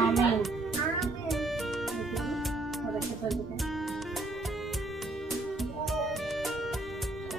आमीन।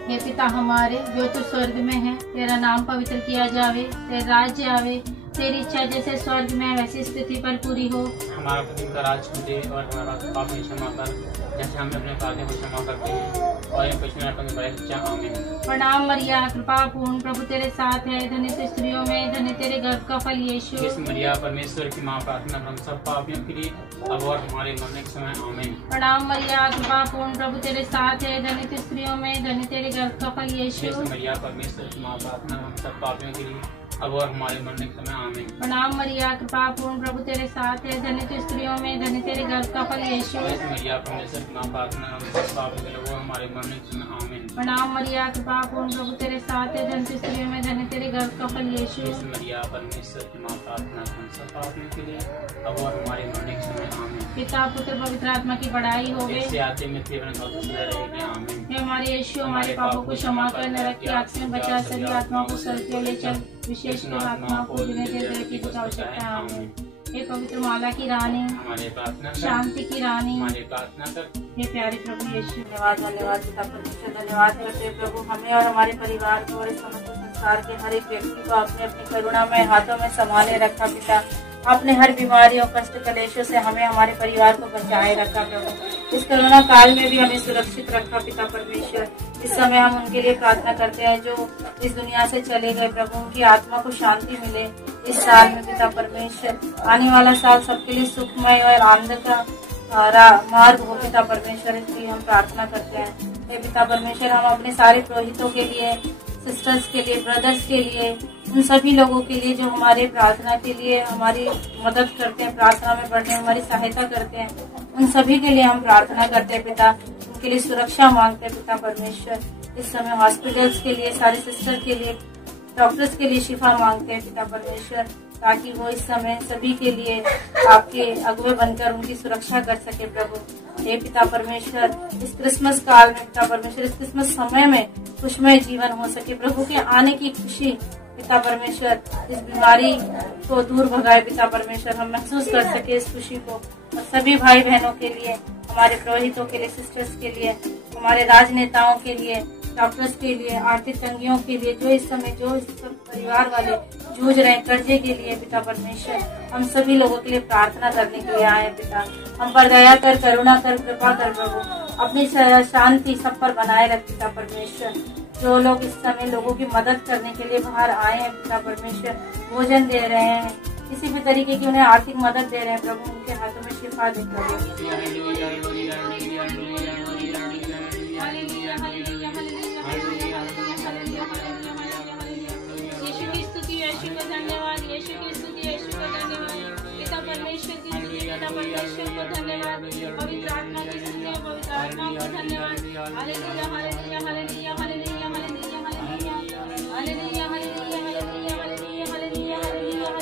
हे पिता हमारे जो तू स्वर्ग में है, तेरा नाम पवित्र किया जावे, तेरा राज्य आवे, तेरी इच्छा जैसे स्वर्ग में वैसे इस पृथ्वी पर पूरी हो। हमारा प्रतिदिन का राज दे और हमारा पाप क्षमा कर, जैसे हम अपने पापों को क्षमा करते हैं, और ये कुछ न अपने बड़े सच्चा आमीन। प्रणाम मरिया, कृपा पूर्ण, प्रभु तेरे साथ है, धन्य तू स्त्रियों में, धन्य तेरे गर्भ का फल यीशु। इस मरिया परमेश्वर की माँ, प्रार्थना हम सब पापियों के लिए अब और हमारे मरने के समय आमीन। प्रणाम मरिया, कृपा पूर्ण, प्रभु तेरे साथ है, धन्य तू स्त्रियों में, धन्य तेरे गर्भ का फल यीशु। इस मरिया परमेश्वर की माँ, प्रार्थना हम सब पापियों के लिए अब और हमारे मरने के समय आमीन। प्रणाम मरिया, कृपा पूर्ण, प्रभु तेरे साथ है, धन्य तू स्त्रियों में, धन्य तेरे गर्भ का फल यीशु। इस मरिया परमेश्वर की माँ, प्रार्थना हम सब पापियों के लिए अब और हमारे मरने के समय आमीन। प्रणाम मरिया, कृपा पूर्ण, प्रभु तेरे साथ है, धन्य तू स्त्रियों में, धन्य तेरे गर्भ का फल यीशु। इस मरिया परमेश्वर की माँ, प्रार्थना हम सब पापियों के लिए अब और हमारे मरने के समय आमीन। पिता पुत्र पवित्र आत्मा की बड़ाई होवे। इससे आते में तेवन का सदा रहेगी आमीन। हे हमारे यीशु, हमारे पापों को क्षमा कर, नरक की आग से बचा, सभी आत्माओं को स्वर्ग की ओर ले चल, विशेष आत्माओं को जिन्हें तेरे की कुछ आवश्यकता है आमीन। हे पवित्र माला की रानी, हमारे प्रार्थना शांति की रानी, हमारे प्रार्थना कर। हे प्यारे प्रभु यीशु। धन्यवाद धन्यवाद पिता परमेश्वर, धन्यवाद करते हैं प्रभु हमें और हमारे परिवार को और इस समस्त संसार के हर एक व्यक्ति को आपने अपनी करुणा में हाथों में संभाले रखा पिता। आपने हर बीमारियों कष्ट कलेशों से हमें हमारे परिवार को बचाए रखा प्रभु। इस कोरोना काल में भी हमें सुरक्षित रखा पिता परमेश्वर। इस समय हम उनके लिए प्रार्थना करते हैं जो इस दुनिया से चले गए प्रभु, उनकी आत्मा को शांति मिले इस साल में पिता परमेश्वर। आने वाला साल सबके लिए सुखमय और आनंद का मार्ग हो पिता परमेश्वर, इसलिए हम प्रार्थना करते हैं। हे पिता परमेश्वर, हम अपने सारे पुरोहितों के लिए, सिस्टर्स के लिए, ब्रदर्स के लिए, उन सभी लोगों के लिए जो हमारे प्रार्थना के लिए हमारी मदद करते हैं, प्रार्थना में बढ़ने में हमारी सहायता करते हैं, उन सभी के लिए हम प्रार्थना करते हैं पिता। उनके लिए सुरक्षा मांगते हैं पिता परमेश्वर। इस समय हॉस्पिटल्स के लिए, सारे सिस्टर के लिए, डॉक्टर्स के लिए शिफा मांगते हैं पिता परमेश्वर, ताकि वो इस समय सभी के लिए आपके अगुवे बनकर उनकी सुरक्षा कर सके प्रभु। हे पिता परमेश्वर, इस क्रिसमस काल में पिता परमेश्वर, इस क्रिसमस समय में खुशमय जीवन हो सके प्रभु के आने की खुशी पिता परमेश्वर इस बीमारी को दूर भगाए पिता परमेश्वर। हम महसूस कर सके इस खुशी को, और सभी भाई बहनों के लिए, हमारे पुरोहितों के लिए, सिस्टर्स के लिए, हमारे राजनेताओं के लिए, डॉक्टर्स के लिए, आर्थिक तंगियों के लिए, जो इस समय जो इस परिवार वाले जूझ रहे हैं कर्जे के लिए पिता परमेश्वर, हम सभी लोगों के लिए प्रार्थना करने के लिए आए पिता। हम पर दया कर, करुणा कर, कृपा कर प्रभु। अपनी शांति सब पर बनाए रख पिता परमेश्वर। जो लोग इस समय लोगों की मदद करने के लिए बाहर आए हैं पिता परमेश्वर, भोजन दे रहे हैं, किसी भी तरीके की उन्हें आर्थिक मदद दे रहे हैं प्रभु, उनके हाथों में शिफा दे प्रभु। परमेश्वर को धन्यवाद, पवित्र आत्मा की स्तुति, पवित्र आत्मा को धन्यवाद। Hallelujah hallelujah hallelujah hallelujah hallelujah hallelujah hallelujah hallelujah hallelujah hallelujah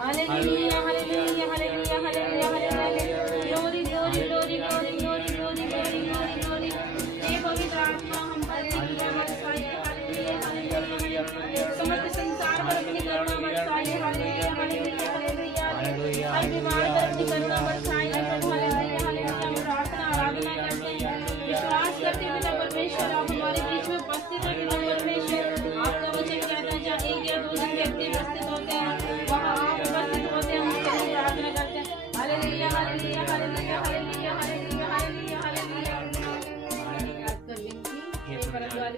hallelujah hallelujah hallelujah hallelujah hallelujah glory glory glory glory glory glory glory glory glory. हे पवित्र आत्मा हम पर हालेलुया बरसाइए, हालेलुया हालेलुया समस्त संसार पर अपनी करुणा बरसाइए, हालेलुया हालेलुया हालेलुया। हर बीमार पर अपनी करुणा बरसाइए प्रभु, हालेलुया हालेलुया। हम प्रार्थना आराधना करते हैं, विश्वास करते हैं पिता परमेश्वर, आप हमारे बीच में उपस्थित हैं पिता परमेश्वर। आपका वचन कहता है जहाँ एक या दो जन व्यक्ति उपस्थित होते हैं वहाँ आप उपस्थित होते हैं। हम उसके लिए प्रार्थना करते हैं, hallelujah hallelujah hallelujah hallelujah hallelujah hallelujah hallelujah.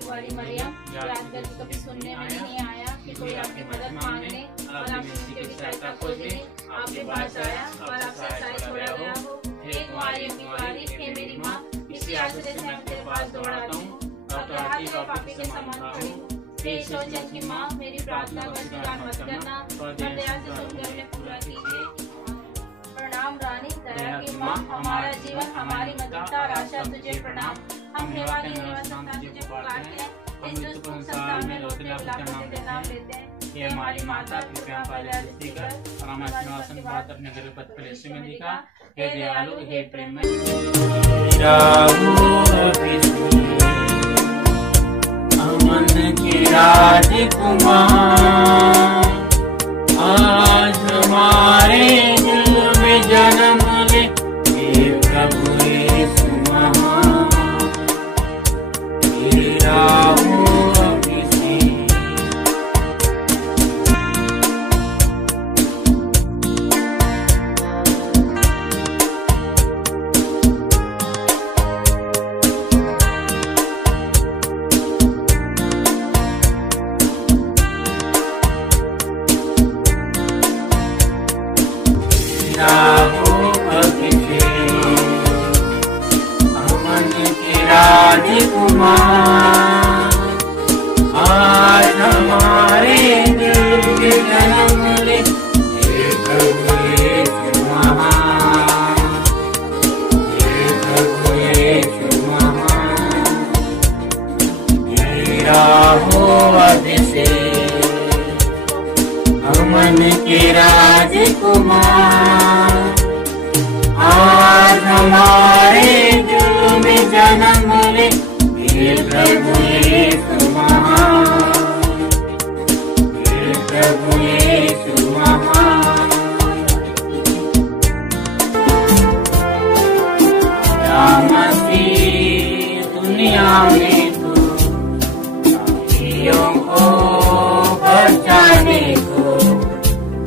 वाली मरियम, यादगार कभी सुनने में नहीं आया कि कोई आपकी मदद मांगने और आपसे उनके भी सहायता खोजने आपके पास आया और आपसे सहाय छोड़ा गया हो। हे कुंवारी की कुंवारी, हे मेरी माँ, इसी आश्रय से मैं तेरे पास दौड़ आती हूँ और हाथ में पापी के समान खड़ी हूँ। हे ईश्वर की माँ, मेरी प्रार्थना का स्वीकार मत करना और दया से सुनकर उन्हें पूरा कीजिए। प्रणाम रानी, दया की माँ, हमारा जीवन, हमारी मदद और आशा तुझे प्रणाम। हम सेवा के निवासन तुझे पुकारते हैं, इस दुष्ट संसार में रोते बिलाते तेरे नाम लेते हैं। ये हमारी माता, कृपया पहले कर और हमारे निवासन बात अपने घर पद पर यीशु में दिखा। हे दयालु, हे प्रेम अमन के राजकुमार, आज हमारे हो अभिषेक, अमन के राजकुमार, आज हमारे दिल में जन्म ले हे प्रभु यीशु महान, हे प्रभु यीशु महान। तेरा हो अभिषेक, अमन के राजकुमार, आज हमारे दिल में जन्म ले हे प्रभु यीशु महान, हे प्रभु यीशु महान। या मसीह दुनिया में तू पापियों को बचाने को,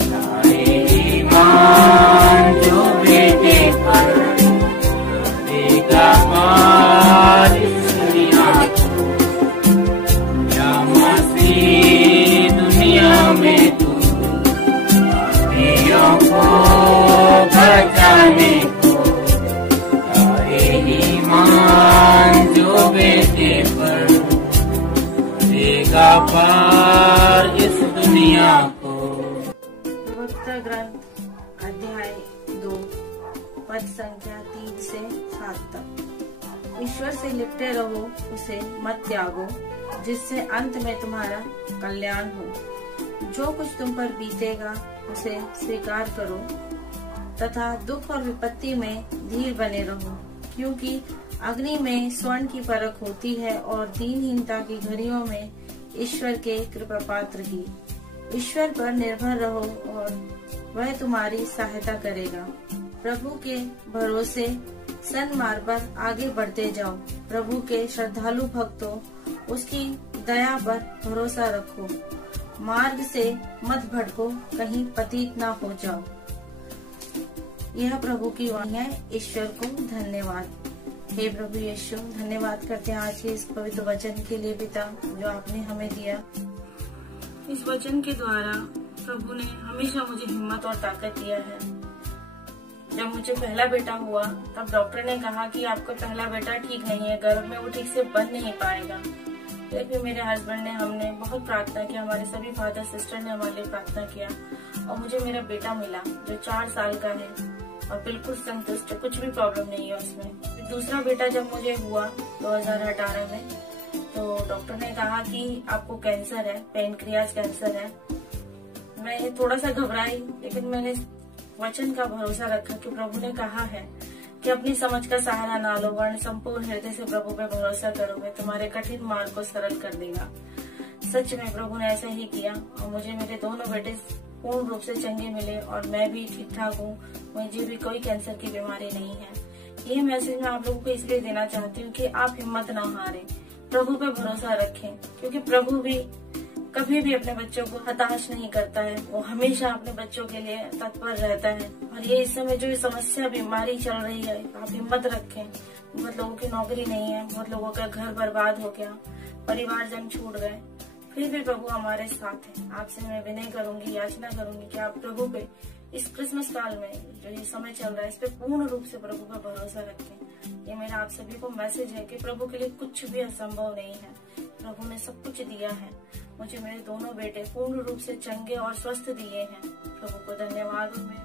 सारे ईमान जो बेटे पर करेगा पार इस दुनिया को। या मसीह दुनिया में तू पापियों को बचाने को, सारे ईमान जो बेटे पर करेगा पार इस दुनिया को। प्रवक्ता ग्रंथ अध्याय 2 पद संख्या 3 से 7 तक। ईश्वर से लिपटे रहो, उसे मत त्यागो, जिससे अंत में तुम्हारा कल्याण हो। जो कुछ तुम पर बीतेगा उसे स्वीकार करो, तथा दुख और विपत्ति में धीर बने रहो, क्योंकि अग्नि में स्वर्ण की परख होती है और दीनहीनता की घड़ियों में ईश्वर के कृपा पात्र की। ईश्वर पर निर्भर रहो और वह तुम्हारी सहायता करेगा। प्रभु के भरोसे सन्मार्ग पर आगे बढ़ते जाओ। प्रभु के श्रद्धालु भक्तों, उसकी दया पर भरोसा रखो। मार्ग से मत भटको, कहीं पतित ना हो जाओ। यह प्रभु की वाणी है। ईश्वर को धन्यवाद। हे प्रभु यीशु, धन्यवाद करते हैं आज के इस पवित्र वचन के लिए पिता, जो आपने हमें दिया। इस वचन के द्वारा प्रभु ने हमेशा मुझे हिम्मत और ताकत दिया है। जब मुझे पहला बेटा हुआ तब डॉक्टर ने कहा कि आपका पहला बेटा ठीक नहीं है, गर्भ में वो ठीक से बन नहीं पाएगा। फिर भी मेरे हस्बैंड ने, हमने बहुत प्रार्थना की, हमारे सभी फादर सिस्टर ने हमारे लिए प्रार्थना किया और मुझे मेरा बेटा मिला जो 4 साल का है और बिल्कुल संतुष्ट, कुछ भी प्रॉब्लम नहीं है उसमें। फिर दूसरा बेटा जब मुझे हुआ 2018 में, तो डॉक्टर ने कहा कि आपको कैंसर है, पेनक्रियाज कैंसर है। मैं थोड़ा सा घबराई, लेकिन मैंने वचन का भरोसा रखा कि प्रभु ने कहा है कि अपनी समझ का सहारा ना लो, वरन संपूर्ण हृदय से प्रभु पे भरोसा करो, मैं तुम्हारे कठिन मार्ग को सरल कर देगा। सच में प्रभु ने ऐसा ही किया और मुझे मेरे दोनों बेटे पूर्ण रूप से चंगे मिले और मैं भी ठीक ठाक हूँ। मुझे भी कोई कैंसर की बीमारी नहीं है। ये मैसेज मैं आप लोगों को इसलिए देना चाहती हूँ कि आप हिम्मत ना हारें, प्रभु पे भरोसा रखें, क्योंकि प्रभु भी कभी भी अपने बच्चों को हताश नहीं करता है। वो हमेशा अपने बच्चों के लिए तत्पर रहता है। और ये इस समय जो समस्या बीमारी चल रही है, आप हिम्मत रखें। बहुत लोगों की नौकरी नहीं है, बहुत लोगों का घर बर्बाद हो गया, परिवारजन छूट गए, फिर भी प्रभु हमारे साथ है। आपसे मैं विनय करूंगी, याचना करूंगी कि आप प्रभु पे इस क्रिसमस काल में जो ये समय चल रहा है, इस पे पूर्ण रूप से प्रभु पर भरोसा रखें। ये मेरा आप सभी को मैसेज है कि प्रभु के लिए कुछ भी असंभव नहीं है। प्रभु ने सब कुछ दिया है। मुझे मेरे दोनों बेटे पूर्ण रूप से चंगे और स्वस्थ दिए हैं। प्रभु को धन्यवाद। मैं